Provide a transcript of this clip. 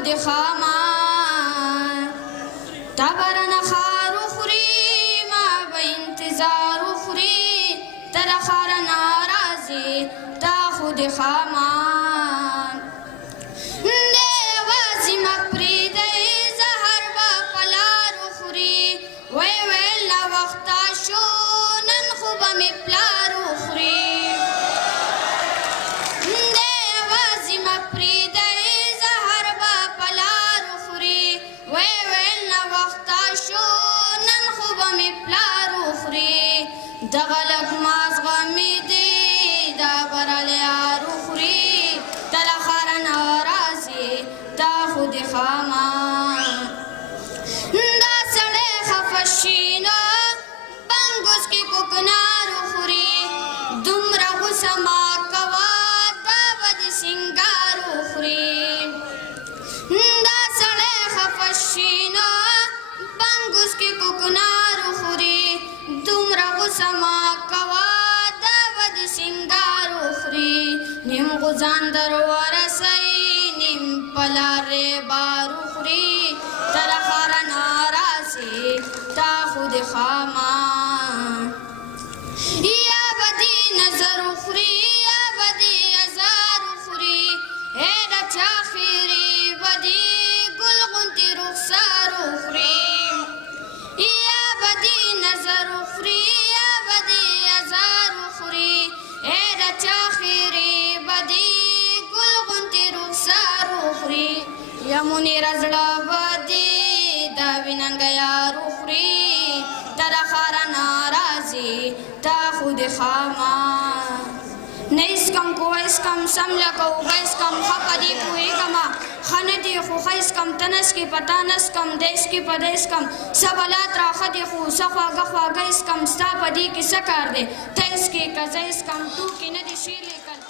خود خامان تا برن خار خوري ما به انتظار خوري تر خار ناراضي تا خود خامان دې وازي مپریدې زهر با پلار خوري وای ویل نا وخت شو نن خو به مې پلار خوري دې وازي مپریدې زهر با پلار خوري وای ویل نا وخت شو نن خو به مې پلار خوري دغه لږ مازغه مې دی دا برلیار خوري تر خره ناراضي تا خود خامان دا سړی خفه شي نو بنګوس کې کوکنار خوري دومره غوسه ما کوه دا به د سینګار خوري دا سړی خفه شي نو بنګوس کې کوکنار خوري دومره غوسه ما کوه دا به د سینګار خوري نیم غوځان در ورسوي نیم په لارې بار خوري تر خره ناراضي تا خود خامان یا به دې نظر خوري یا به دې ازار خوري ای د چا خیرې به دې ګل غوندې رخسار خوري یا به دې نظر خوري یا به دې ازار خوري ای د چا خیرې به دې ګل غوندې رخسار خوري یا منیر زړه به دې دا ویننګه یار خوري تر خره ناراضي تا خود خامان نه اسکم کوه اسکم سم لکه اوبه اسکم ښه په دې پوهېږمه ښه نه دي خو ښه اسکم ته نه اسکې په تا نه اسکم دی اسکې په دی اسکم څه بلات راښه دي خو څه خواږه خواږه اسکم ستا په دې کې څه کار دی ته اسکې که زه اسکم ټوکې نه دي شعر لیکل